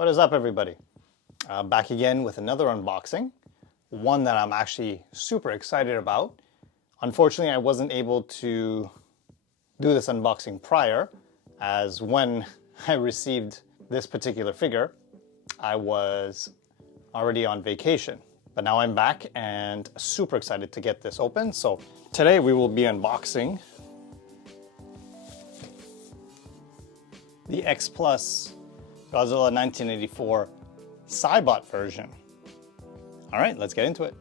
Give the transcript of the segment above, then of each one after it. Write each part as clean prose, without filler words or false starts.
What is up, everybody? Back again with another unboxing, one that I'm actually super excited about. Unfortunately, I wasn't able to do this unboxing prior, as when I received this particular figure, I was already on vacation. But now I'm back and super excited to get this open. So today we will be unboxing the X Plus Godzilla 1984 CYBOT version. All right, let's get into it.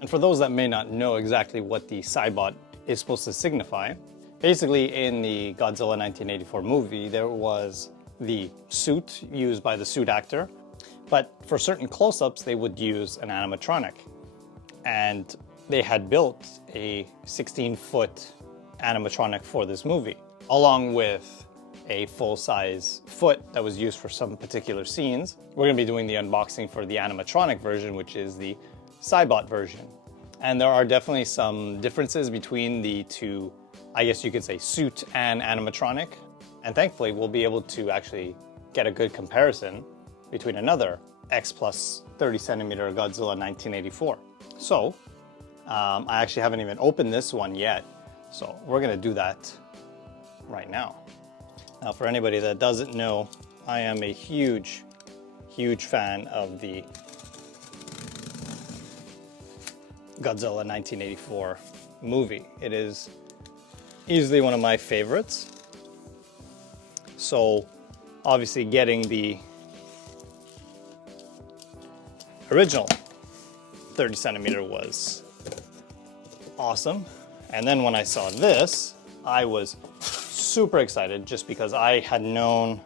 And for those that may not know exactly what the CYBOT is supposed to signify, basically in the Godzilla 1984 movie, there was the suit used by the suit actor, but for certain close-ups, they would use an animatronic. And they had built a 16-foot animatronic for this movie, along with a full-size foot that was used for some particular scenes. We're gonna be doing the unboxing for the animatronic version, which is the CYBOT version. And there are definitely some differences between the two, I guess you could say, suit and animatronic. And thankfully, we'll be able to actually get a good comparison between another X Plus 30cm Godzilla 1984. So, I actually haven't even opened this one yet, so we're gonna do that right now. Now, for anybody that doesn't know, I am a huge fan of the Godzilla 1984 movie. It is easily one of my favorites. So, obviously getting the original 30cm was awesome. And then when I saw this, I was super excited just because I had known,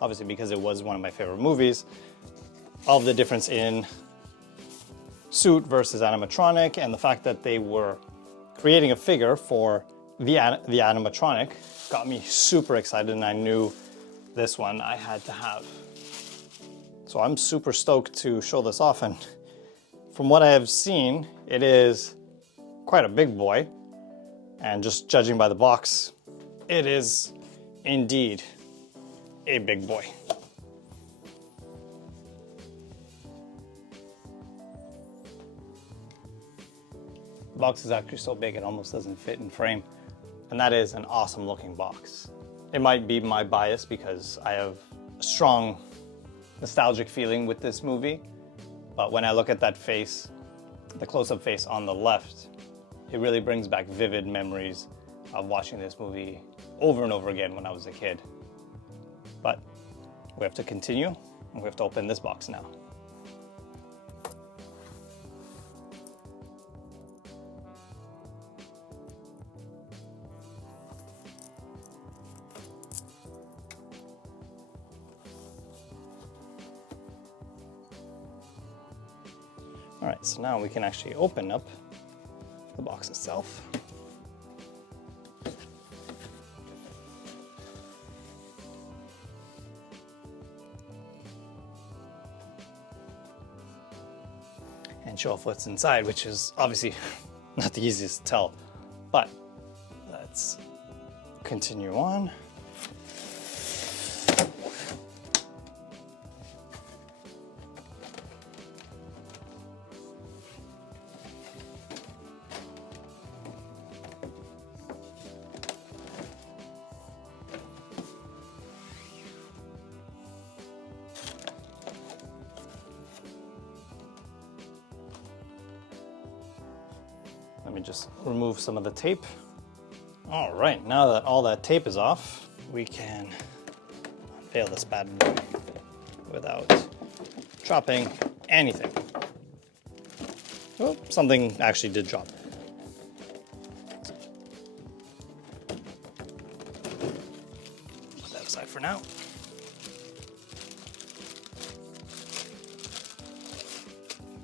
obviously because it was one of my favorite movies, of the difference in suit versus animatronic, and the fact that they were creating a figure for the animatronic got me super excited, and I knew this one I had to have. So I'm super stoked to show this off, and from what I have seen, it is quite a big boy, and just judging by the box, it is indeed a big boy. The box is actually so big it almost doesn't fit in frame, and that is an awesome looking box. It might be my bias because I have a strong nostalgic feeling with this movie, but when I look at that face, the close-up face on the left, it really brings back vivid memories of watching this movie over and over again when I was a kid. But we have to continue, and we have to open this box now. All right, so now we can actually open up the box itself. And show off what's inside, which is obviously not the easiest to tell, but let's continue on. Let me just remove some of the tape. All right, now that all that tape is off, we can unveil this bad boy without dropping anything. Oh, something actually did drop. Put that aside for now.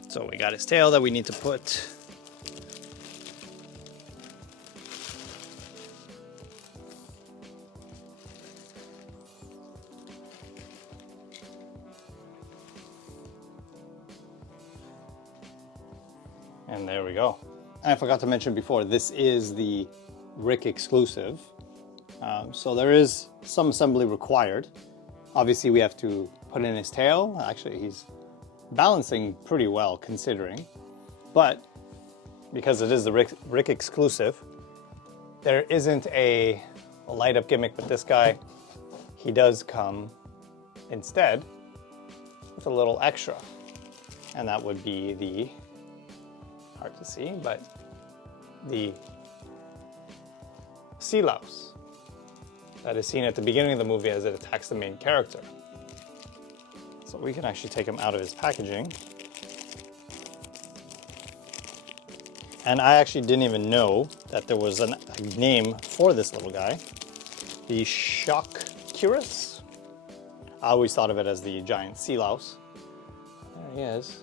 So we got his tail that we need to put and there we go. And I forgot to mention before, this is the RIC exclusive. So there is some assembly required. Obviously we have to put in his tail. Actually, he's balancing pretty well considering, but because it is the Rick exclusive, there isn't a light up gimmick with this guy. He does come instead with a little extra, and that would be the, hard to see, but the sea louse that is seen at the beginning of the movie as it attacks the main character. So we can actually take him out of his packaging. And I actually didn't even know that there was a name for this little guy. The Shock-Curus. I always thought of it as the giant sea louse. There he is.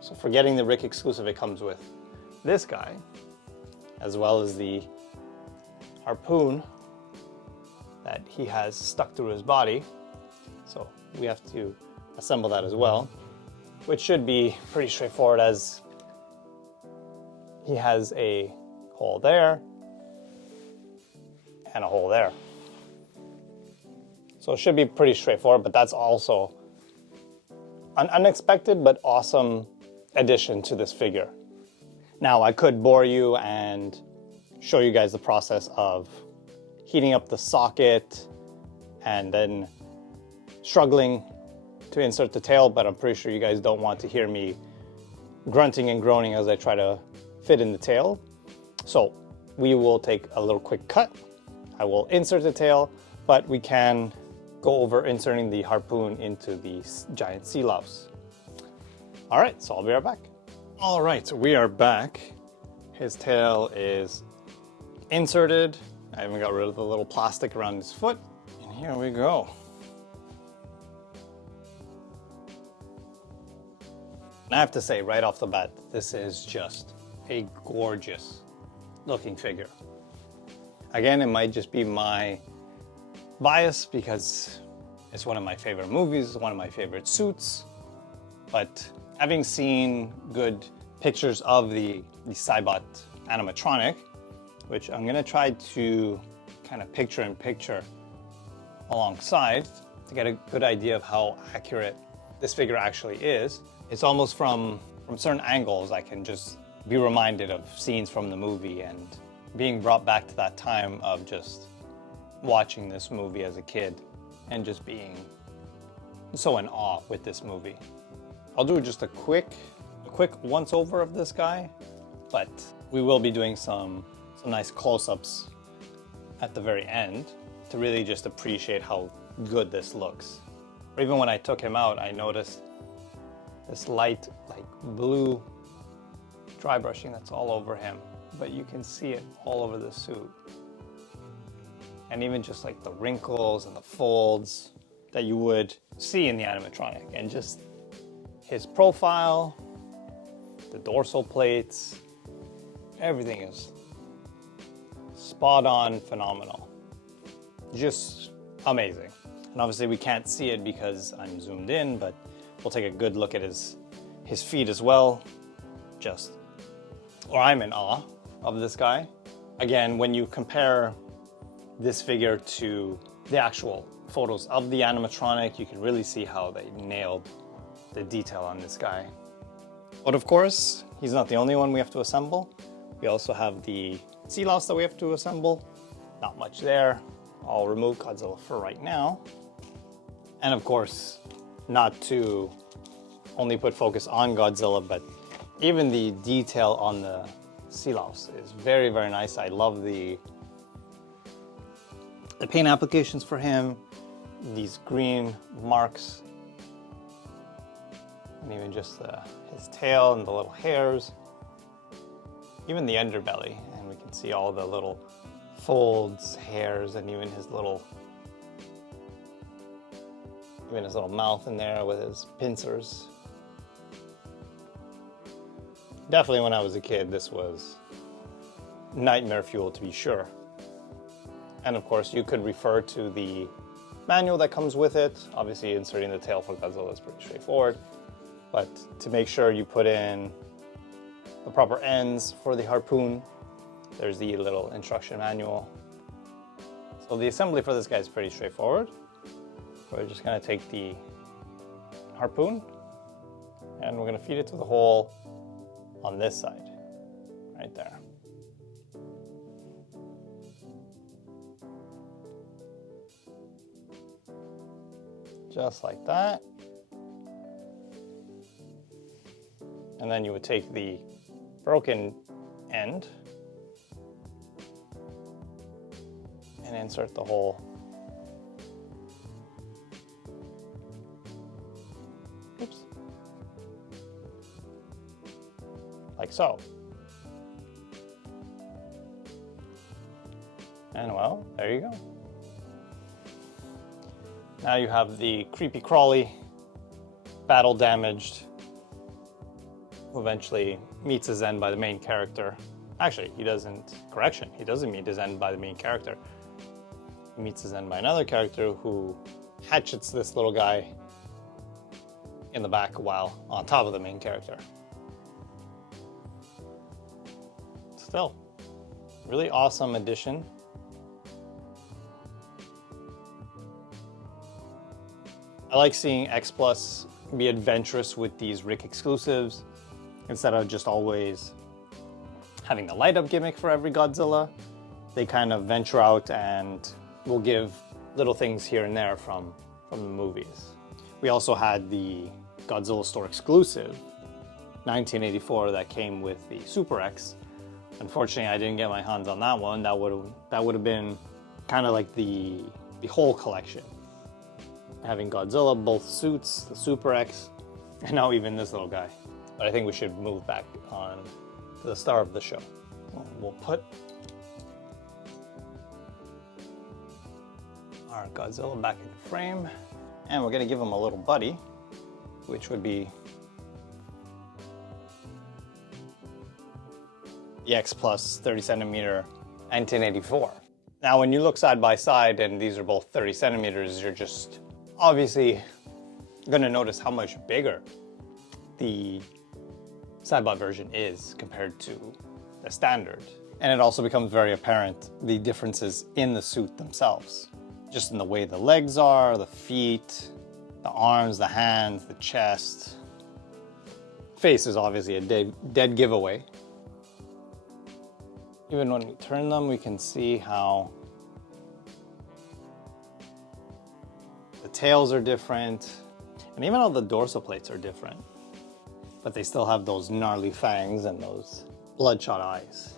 So for getting the Rick exclusive, it comes with this guy, as well as the harpoon that he has stuck through his body. So we have to assemble that as well, which should be pretty straightforward, as he has a hole there and a hole there. So it should be pretty straightforward, but that's also an unexpected but awesome addition to this figure. Now, I could bore you and show you guys the process of heating up the socket and then struggling to insert the tail, but I'm pretty sure you guys don't want to hear me grunting and groaning as I try to fit in the tail. So we will take a little quick cut. I will insert the tail, but we can go over inserting the harpoon into the giant sea louse. All right, so I'll be right back. All right, so we are back. His tail is inserted. I even got rid of the little plastic around his foot. And here we go. I have to say right off the bat, this is just a gorgeous looking figure. Again, it might just be my bias because it's one of my favorite movies, one of my favorite suits, but having seen good pictures of the CYBOT animatronic, which I'm gonna try to kind of picture in picture alongside to get a good idea of how accurate this figure actually is. It's almost from certain angles I can just be reminded of scenes from the movie and being brought back to that time of just watching this movie as a kid and just being so in awe with this movie. I'll do just a quick once over of this guy, but we will be doing some nice close-ups at the very end to really just appreciate how good this looks. Or even when I took him out, I noticed this light, like blue dry brushing that's all over him, but you can see it all over the suit. And even just like the wrinkles and the folds that you would see in the animatronic, and just his profile, the dorsal plates, everything is spot on, phenomenal. Just amazing. And obviously we can't see it because I'm zoomed in, but we'll take a good look at his feet as well. I'm in awe of this guy. Again, when you compare this figure to the actual photos of the animatronic, you can really see how they nailed the detail on this guy. But of course, he's not the only one we have to assemble. We also have the sea louse that we have to assemble. Not much there. I'll remove Godzilla for right now. And of course, not to only put focus on Godzilla, but even the detail on the sea louse is very, very nice. I love the paint applications for him, these green marks, and even just his tail and the little hairs, even the underbelly, and we can see all the little folds, hairs, and even his little mouth in there with his pincers. Definitely when I was a kid, this was nightmare fuel to be sure. And of course, you could refer to the manual that comes with it. Obviously, inserting the tail for Godzilla is pretty straightforward, but to make sure you put in the proper ends for the harpoon, there's the little instruction manual. So the assembly for this guy is pretty straightforward. So we're just gonna take the harpoon and we're gonna feed it to the hole on this side, right there. Just like that. And then you would take the broken end and insert the hole. Oops. Like so. And well, there you go. Now you have the creepy crawly, battle damaged, who eventually meets his end by the main character. Actually, he doesn't meet his end by the main character. He meets his end by another character who hatchets this little guy in the back while on top of the main character. Still, really awesome addition. I like seeing X Plus be adventurous with these Rick exclusives instead of just always having the light up gimmick for every Godzilla. They kind of venture out and will give little things here and there from the movies. We also had the Godzilla store exclusive 1984 that came with the Super X. Unfortunately, I didn't get my hands on that one. That would have been kind of like the whole collection. Having Godzilla, both suits, the Super X, and now even this little guy. But I think we should move back on to the star of the show. We'll put our Godzilla back in frame, and we're gonna give him a little buddy, which would be the X Plus 30 centimeter 1984. Now, when you look side by side, and these are both 30 centimeters, you're just obviously gonna notice how much bigger the CYBOT version is compared to the standard. And it also becomes very apparent the differences in the suit themselves. Just in the way the legs are, the feet, the arms, the hands, the chest. Face is obviously a dead giveaway. Even when we turn them, we can see how the tails are different, and even all the dorsal plates are different. But they still have those gnarly fangs and those bloodshot eyes.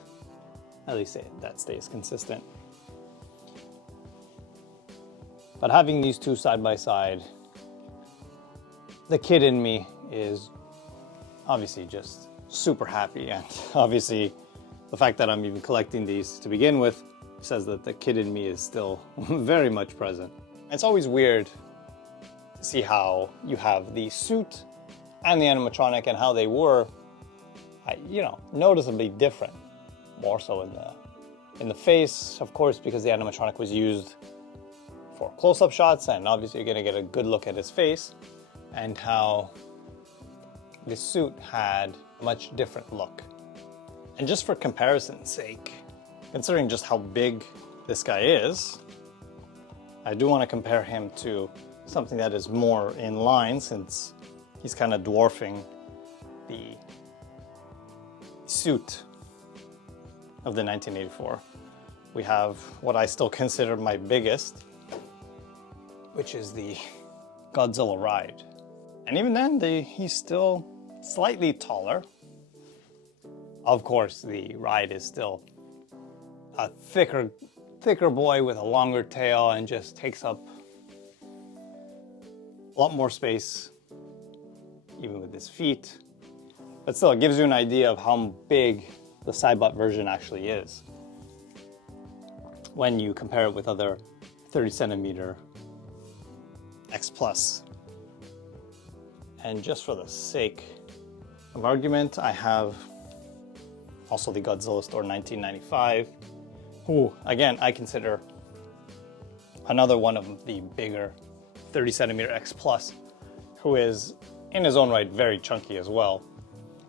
At least that stays consistent. But having these two side by side, the kid in me is obviously just super happy, and obviously the fact that I'm even collecting these to begin with says that the kid in me is still very much present. It's always weird to see how you have the suit and the animatronic and how they were, noticeably different. More so in the face, of course, because the animatronic was used for close-up shots, and obviously you're gonna get a good look at his face, and how the suit had a much different look. And just for comparison's sake, considering just how big this guy is, I do want to compare him to something that is more in line, since he's kind of dwarfing the suit of the 1984. We have what I still consider my biggest, which is the Godzilla Ride. And even then, he's still slightly taller. Of course, the Ride is still a thicker boy with a longer tail and just takes up a lot more space, even with his feet. But still, it gives you an idea of how big the CYBOT version actually is when you compare it with other 30 centimeter X Plus. And just for the sake of argument, I have also the Godzilla Store 1995, who, again, I consider another one of the bigger 30 centimeter X Plus, who is in his own right very chunky as well.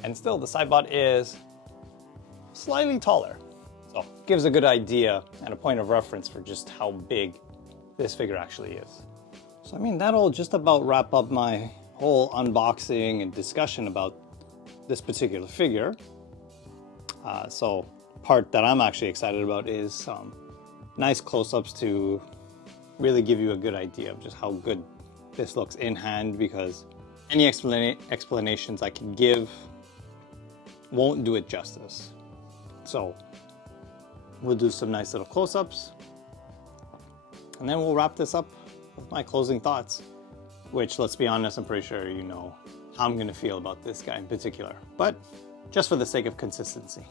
And still, the CYBOT is slightly taller. So, gives a good idea and a point of reference for just how big this figure actually is. So I mean, that'll just about wrap up my whole unboxing and discussion about this particular figure. So part that I'm actually excited about is some nice close-ups to really give you a good idea of just how good this looks in hand, because any explanations I can give won't do it justice. So we'll do some nice little close-ups, and then we'll wrap this up with my closing thoughts, which, let's be honest, I'm pretty sure you know how I'm gonna feel about this guy in particular, but just for the sake of consistency.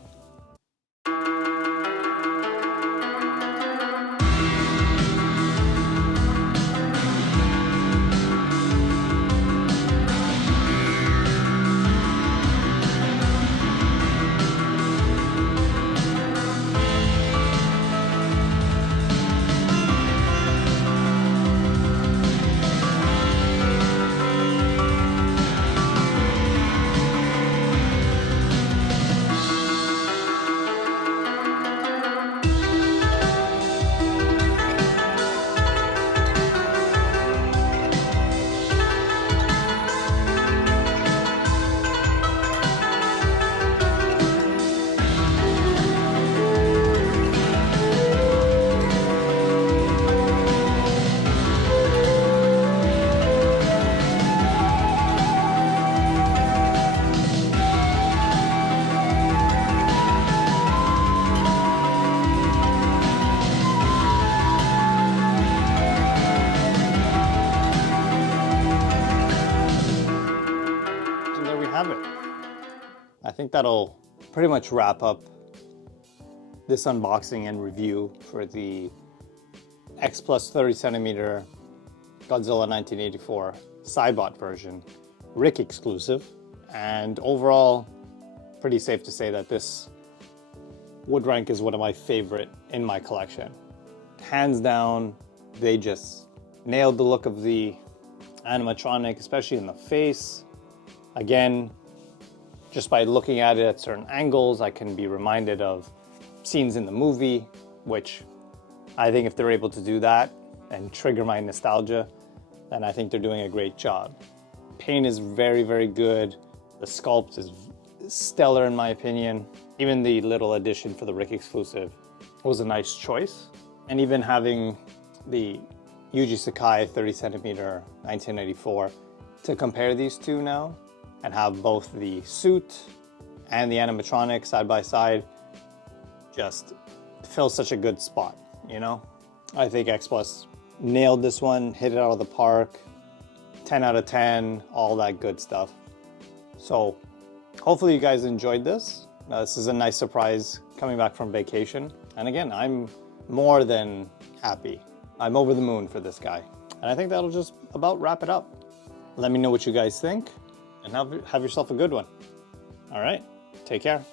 Have it. I think that'll pretty much wrap up this unboxing and review for the X Plus 30cm Godzilla 1984 CYBOT version, RIC exclusive, and overall pretty safe to say that this would rank as one of my favorite in my collection. Hands down, they just nailed the look of the animatronic, especially in the face. Again, just by looking at it at certain angles, I can be reminded of scenes in the movie, which I think if they're able to do that and trigger my nostalgia, then I think they're doing a great job. Paint is very, very good. The sculpt is stellar in my opinion. Even the little addition for the RIC exclusive was a nice choice. And even having the Yuji Sakai 30cm 1984 to compare these two now, and have both the suit and the animatronic side by side just fills such a good spot, you know? I think X Plus nailed this one, hit it out of the park, 10 out of 10, all that good stuff. So hopefully you guys enjoyed this. This is a nice surprise coming back from vacation. And again, I'm more than happy. I'm over the moon for this guy. And I think that'll just about wrap it up. Let me know what you guys think, and have yourself a good one. All right, take care.